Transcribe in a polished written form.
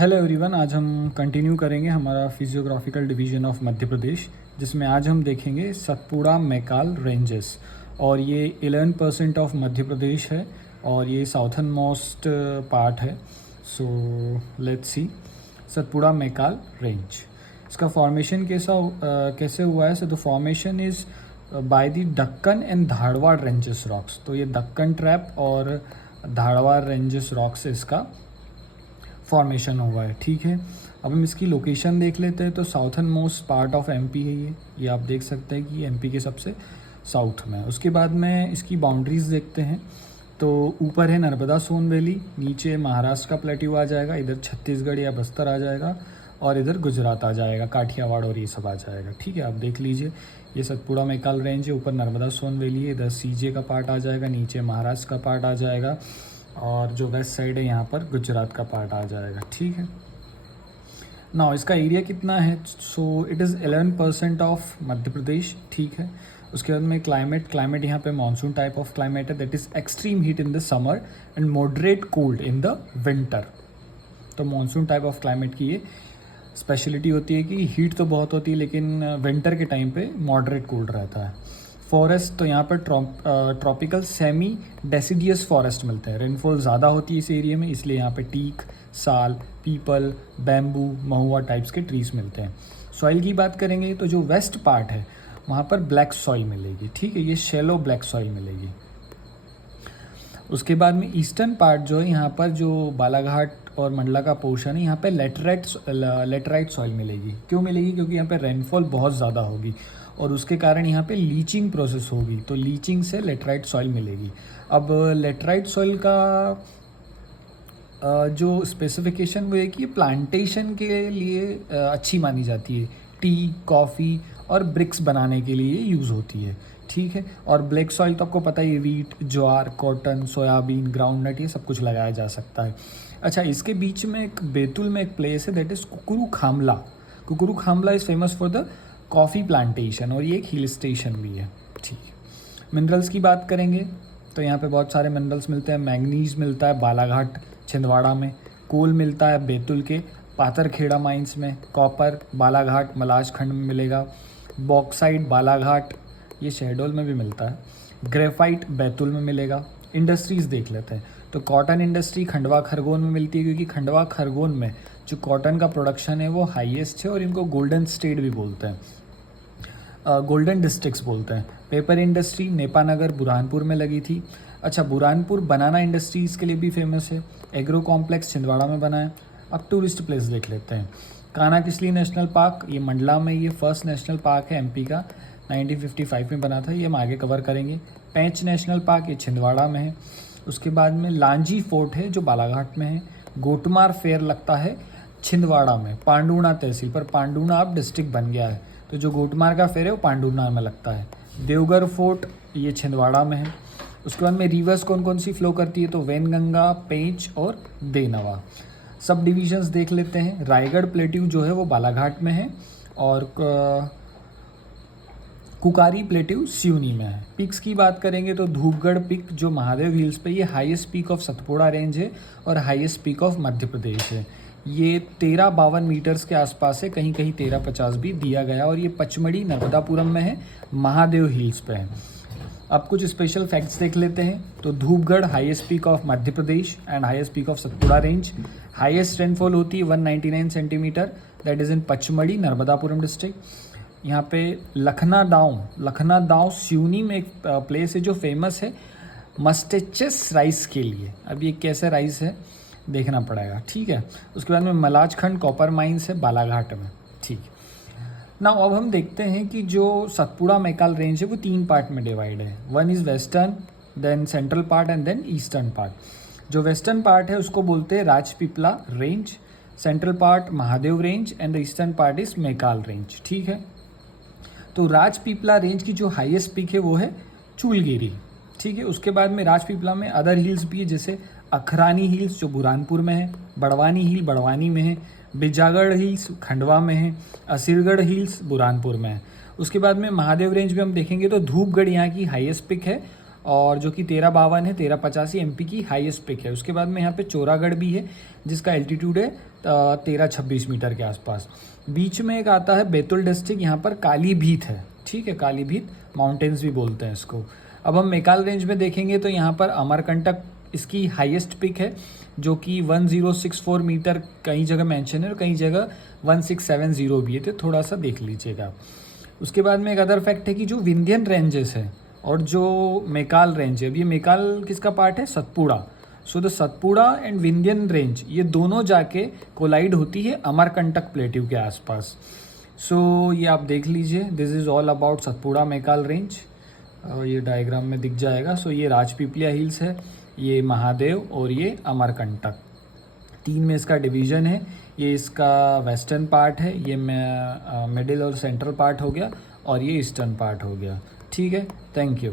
Hello everyone, आज हम continue करेंगे हमारा physiographical division of Madhya Pradesh, जिसमें आज हम देखेंगे सतपुड़ा मैकाल रेंजेस। और ये 11% ऑफ मध्य प्रदेश है और ये साउथर्न मोस्ट पार्ट है। So let's see Satpura Maikal range. इसका फॉर्मेशन कैसे हुआ है? So the formation is by the Deccan and Dharwad ranges rocks. तो ये दक्कन ट्रैप और धारवाड़ रेंजेस रॉक्स से इसका फॉर्मेशन हुआ है। ठीक है, अब हम इसकी लोकेशन देख लेते हैं। तो southern most part of MP है ये आप देख सकते हैं कि एमपी के सबसे साउथ में है। उसके बाद में इसकी बाउंड्रीज देखते हैं। तो ऊपर है नर्मदा सोन वैली, नीचे महाराष्ट्र का प्लेट्यू आ जाएगा, इधर छत्तीसगढ़ या बस्तर आ जाएगा और इधर गुजरात आ जाएगा, काठियावाड़ और ये सब आ जाएगा। ठीक है, आप देख लीजिए ये सतपुड़ा मैकाल रेंज है, ऊपर नर्मदा सोन वैली है, इधर सीजे का पार्ट आ जाएगा, नीचे महाराष्ट्र का पार्ट आ जाएगा और जो वेस्ट साइड है यहाँ पर गुजरात का पार्ट आ जाएगा। ठीक है, नाउ इसका एरिया कितना है? So it is 11% of Madhya Pradesh. ठीक है, उसके बाद में क्लाइमेट यहाँ पे मानसून टाइप ऑफ क्लाइमेट है, that is extreme heat in the summer and moderate cold in the winter. तो मानसून टाइप ऑफ क्लाइमेट की ये स्पेशलिटी होती है कि हीट तो बहुत होती है लेकिन विंटर के टाइम पे मॉडरेट कोल्ड रहता है। फॉरेस्ट तो यहाँ पर ट्रॉपिकल सेमी डेसिडियस फॉरेस्ट मिलते हैं। रेनफॉल ज़्यादा होती है इस एरिया में, इसलिए यहाँ पे टीक, साल, पीपल, बैम्बू, महुआ टाइप्स के ट्रीज मिलते हैं। सॉइल की बात करेंगे तो जो वेस्ट पार्ट है वहाँ पर ब्लैक सॉइल मिलेगी। ठीक है, ये शैलो ब्लैक सॉइल मिलेगी। उसके बाद में ईस्टर्न पार्ट जो है यहाँ पर जो बालाघाट और मंडला का पोर्शन है, यहाँ पे लेटराइट सॉइल मिलेगी। क्यों मिलेगी? क्योंकि यहाँ पे रेनफॉल बहुत ज़्यादा होगी और उसके कारण यहाँ पे लीचिंग प्रोसेस होगी, तो लीचिंग से लेटराइट सॉइल मिलेगी। अब लेटराइट सॉइल का जो स्पेसिफिकेशन वो है कि प्लांटेशन के लिए अच्छी मानी जाती है। टी, कॉफ़ी और ब्रिक्स बनाने के लिए यूज़ होती है। ठीक है, और ब्लैक सॉइल तो आपको पता ही है, वीट, ज्वार, कॉटन, सोयाबीन, ग्राउंडनट ये सब कुछ लगाया जा सकता है। अच्छा, इसके बीच में एक बैतूल में एक प्लेस है, दैट इज़ कुकुरू खामला। कुकुरू खामला is famous for the coffee plantation और ये एक हिल स्टेशन भी है। ठीक है, मिनरल्स की बात करेंगे तो यहाँ पे बहुत सारे मिनरल्स मिलते हैं। मैंगनीज मिलता है बालाघाट छिंदवाड़ा में, कोल मिलता है बैतूल के पाथरखेड़ा माइंस में, कॉपर बालाघाट मलाज खंड में मिलेगा, बॉक्साइट बालाघाट ये शहडोल में भी मिलता है, ग्रेफाइट बैतूल में मिलेगा। इंडस्ट्रीज़ देख लेते हैं तो कॉटन इंडस्ट्री खंडवा खरगोन में मिलती है, क्योंकि खंडवा खरगोन में जो कॉटन का प्रोडक्शन है वो हाईएस्ट है और इनको गोल्डन स्टेट भी बोलते हैं, गोल्डन डिस्ट्रिक्ट्स बोलते हैं। पेपर इंडस्ट्री नेपानगर बुरहानपुर में लगी थी। अच्छा, बुरहानपुर बनाना इंडस्ट्रीज़ के लिए भी फेमस है। एग्रो कॉम्प्लेक्स छिंदवाड़ा में बना है। अब टूरिस्ट प्लेस देख लेते हैं। कान्हा किसली नेशनल पार्क, ये मंडला में, ये फर्स्ट नेशनल पार्क है एमपी का, 1955 में बना था, ये हम आगे कवर करेंगे। पेंच नेशनल पार्क ये छिंदवाड़ा में है। उसके बाद में लांजी फोर्ट है जो बालाघाट में है। गोटमार फेयर लगता है छिंदवाड़ा में, पांडुना तहसील पर, पांडुना अब डिस्ट्रिक्ट बन गया है, तो जो गोटमार का फेयर है वो पांडुना में लगता है। देवगढ़ फोर्ट ये छिंदवाड़ा में है। उसके बाद में रिवर्स कौन कौन सी फ्लो करती है? तो वैनगंगा, पेंच और देनवा। सब डिविजन्स देख लेते हैं। रायगढ़ प्लेट्यू जो है वो बालाघाट में है और कुकारी प्लेट्यू सिवनी में है। पिक्स की बात करेंगे तो धूपगढ़ पिक जो महादेव हिल्स पे, ये highest peak of Satpura range है और highest peak of Madhya Pradesh है। ये 1352 मीटर्स के आसपास है, कहीं कहीं 1350 भी दिया गया और ये पचमढ़ी नर्मदापुरम में है, महादेव हिल्स पे है। अब कुछ स्पेशल फैक्ट्स देख लेते हैं। तो Dhupgarh highest peak of Madhya Pradesh and highest peak of Satpura range. Highest rainfall होती है 199 centimetre, that is in Pachmarhi Narmadapuram district. यहाँ पे लखना दांव सिवनी में एक प्लेस है जो फेमस है मस्टेचेस राइस के लिए। अब ये कैसे राइस है देखना पड़ेगा। ठीक है, उसके बाद में मलाज खंड कॉपर माइंस है बालाघाट में। ठीक ना, अब हम देखते हैं कि जो सतपुड़ा मैकाल रेंज है वो 3 पार्ट में डिवाइड है। One is western, then central part and then eastern part. जो वेस्टर्न पार्ट है उसको बोलते हैं Rajpipla range, central part Mahadev range and the eastern part is Maikal range. ठीक है, तो राजपीपला रेंज की जो हाईएस्ट पीक है वो है चूलगिरी। ठीक है, उसके बाद में राजपीपला में अदर हिल्स भी है, जैसे अखरानी हिल्स जो बुरहानपुर में है, बड़वानी हिल बड़वानी में है, बिजागढ़ हिल्स खंडवा में है, असीरगढ़ हिल्स बुरहानपुर में है। उसके बाद में महादेव रेंज में हम देखेंगे तो धूपगढ़ यहाँ की हाईएस्ट पिक है और जो कि 1352 है, 1385 एमपी की हाईएस्ट पिक है। उसके बाद में यहाँ पे चोरागढ़ भी है जिसका एल्टीट्यूड है 1326 मीटर के आसपास। बीच में एक आता है बैतुल डिस्ट्रिक्ट, यहाँ पर कालीभीत है, ठीक है, कालीभीत माउंटेन्स भी बोलते हैं इसको। अब हम मैकाल रेंज में देखेंगे तो यहाँ पर अमरकंटक इसकी हाईएस्ट पिक है जो कि 1064 मीटर कई जगह मेंशन है और कई जगह 1670 भी है, तो थोड़ा सा देख लीजिएगा। उसके बाद में एक अदर फैक्ट है कि जो विंध्यन रेंजेस है और जो मैकाल रेंज है, अब ये मैकाल किसका पार्ट है, Satpura. So the Satpura and Vindhyan range ये दोनों जाके कोलाइड होती है अमरकंटक प्लेट्यू के आसपास। सो ये आप देख लीजिए, this is all about Satpura Maikal range. ये डायग्राम में दिख जाएगा। सो ये राजपीपलिया हिल्स है, ये महादेव और ये अमरकंटक, 3 में इसका डिवीज़न है। ये इसका वेस्टर्न पार्ट है, ये मिडिल और सेंट्रल पार्ट हो गया और ये ईस्टर्न पार्ट हो गया, ठीक है। Thank you.